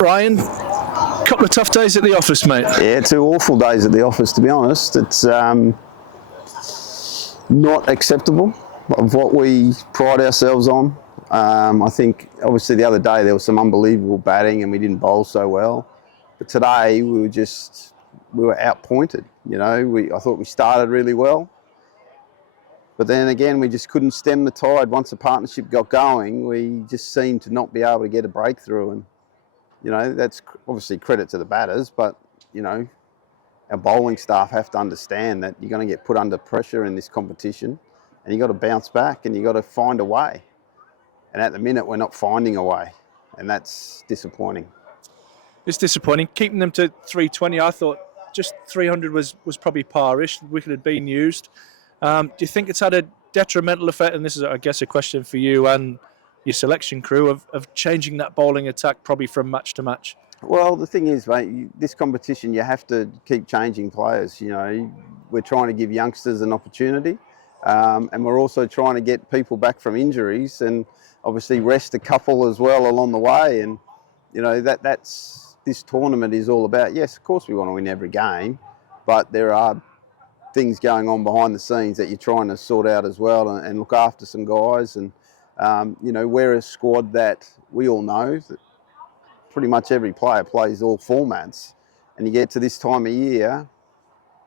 Ryan, couple of tough days at the office, mate. Yeah, 2 awful days at the office, to be honest. It's not acceptable of what we pride ourselves on. I think, obviously, the other day there was some unbelievable batting and we didn't bowl so well. But today we were outpointed. You know, I thought we started really well. But then again, we just couldn't stem the tide. Once the partnership got going, we just seemed to not be able to get a breakthrough. And, you know, that's obviously credit to the batters, but, you know, our bowling staff have to understand that you're going to get put under pressure in this competition and you've got to bounce back and you've got to find a way. And at the minute, we're not finding a way, and that's disappointing. It's disappointing. Keeping them to 320, I thought just 300 was probably par-ish. The wicket had been used. Do you think it's had a detrimental effect, and this is, I guess, a question for you and your selection crew, of changing that bowling attack probably from match to match? Well, the thing is, mate, this competition, you have to keep changing players. You know, we're trying to give youngsters an opportunity, and we're also trying to get people back from injuries and obviously rest a couple as well along the way. And, you know, that's this tournament is all about. Yes, of course we want to win every game, but there are things going on behind the scenes that you're trying to sort out as well and look after some guys. And, you know, we're a squad that we all know that pretty much every player plays all formats. And you get to this time of year,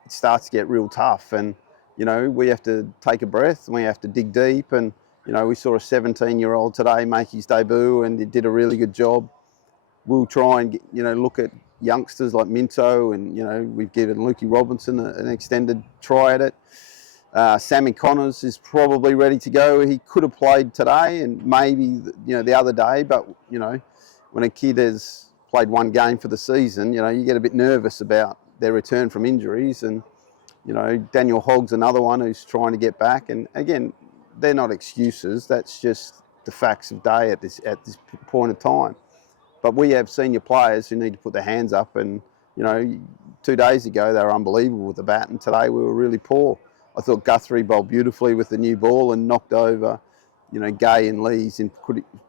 it starts to get real tough. And, you know, we have to take a breath and we have to dig deep. And, you know, we saw a 17-year-old today make his debut and he did a really good job. We'll try and, you know, look at youngsters like Minto, and, you know, we've given Lukey Robinson an extended try at it. Sammy Connors is probably ready to go. He could have played today and maybe, you know, the other day, but, you know, when a kid has played one game for the season, you know, you get a bit nervous about their return from injuries. And, you know, Daniel Hogg's another one who's trying to get back. And again, they're not excuses. That's just the facts of day at this point of time. But we have senior players who need to put their hands up, and, you know, 2 days ago they were unbelievable with the bat, and today we were really poor. I thought Guthrie bowled beautifully with the new ball and knocked over, you know, Gay and Lees in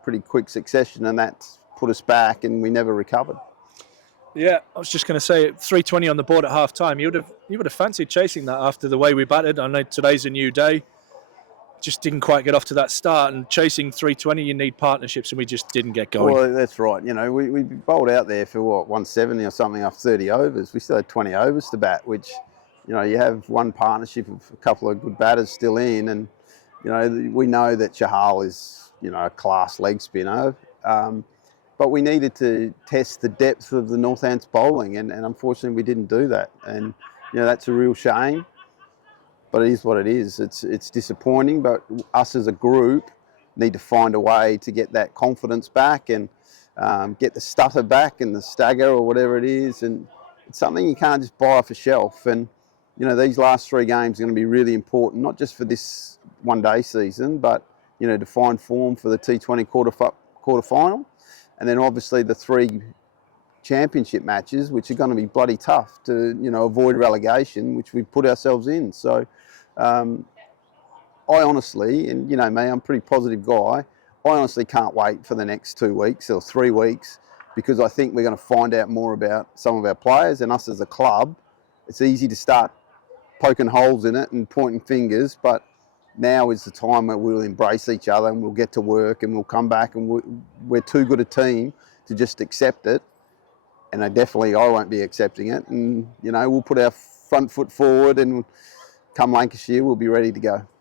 pretty quick succession, and that put us back and we never recovered. Yeah, I was just going to say, 320 on the board at half time. You would have fancied chasing that after the way we batted. I know today's a new day. Just didn't quite get off to that start, and chasing 320, you need partnerships, and we just didn't get going. Well, that's right. You know, we bowled out there for 170 or something after 30 overs. We still had 20 overs to bat, which, you know, you have one partnership of a couple of good batters still in, and, you know, we know that Chahal is, you know, a class leg spinner, but we needed to test the depth of the Northants bowling, and unfortunately we didn't do that, and, you know, that's a real shame. But it is what it is. It's disappointing, but us as a group need to find a way to get that confidence back and get the stutter back and the stagger or whatever it is. And it's something you can't just buy off a shelf. And, you know, these last 3 games are going to be really important, not just for this one-day season, but, you know, to find form for the T20 quarter final. And then obviously the 3 championship matches, which are going to be bloody tough to, you know, avoid relegation, which we put ourselves in. So I honestly, and you know me, I'm a pretty positive guy, I honestly can't wait for the next 2 weeks or 3 weeks, because I think we're going to find out more about some of our players and us as a club. It's easy to start poking holes in it and pointing fingers, but now is the time where we'll embrace each other and we'll get to work and we'll come back, and we're too good a team to just accept it. And I won't be accepting it. And, you know, we'll put our front foot forward, and come Lancashire, we'll be ready to go.